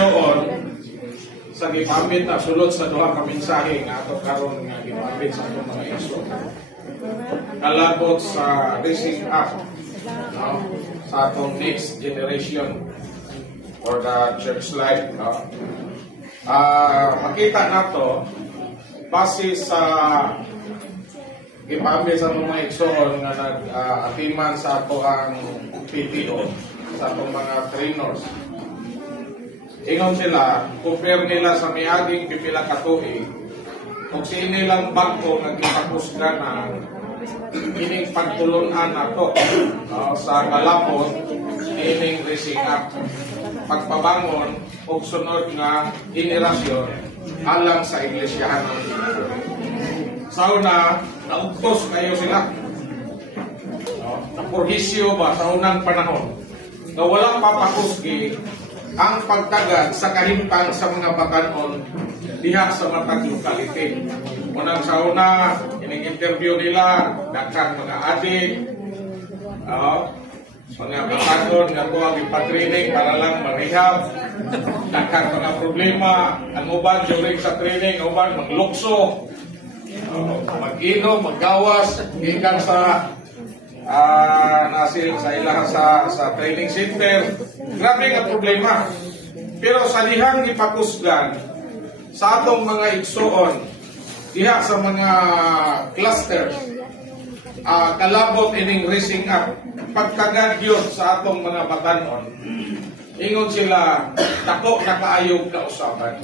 igsoon sa gipamit na sulod sa duha ka mensahe nga ato karon nga gipamit sa atong mga igsoon. Kalabot sa raising up, no, sa atong next generation for the church life, no. Makita nato base sa gipamit sa atong mga igsoon nga nag-atiman sa ato ang PTO, sa atong mga trainers. Ingon sila, compare nila sa miaging pipila ka tuig, kung sinilang bangko nagkipagkusga na ining pagtulunan nato sa kalapot, ining raising up, pagpabangon o sunod nga generasyon alang sa iglesyahan ng sa una, naugtos kayo sila. Napurhisyo ba sa unang panahon na walang papakusgi ang pagtagad sa kahimtang sa mga batanon diha sa matag lokality. Unang sa una, ining-interview nila, daghang mga adik, mga batanon nga tuwag ipatraining para lang marehab, daghang mga problema, ang uban during sa training, ang uban maglukso, mag-inom, maggawas, gikan sa nasil sa ilaha sa training center. Grabe nga problema. Pero sa dihang ipakusgan sa atong mga igsoon diha sa mga clusters, kalabot ining raising up, pagkagad yun sa atong mga batanon, ingon sila dako na kaayog na usapan.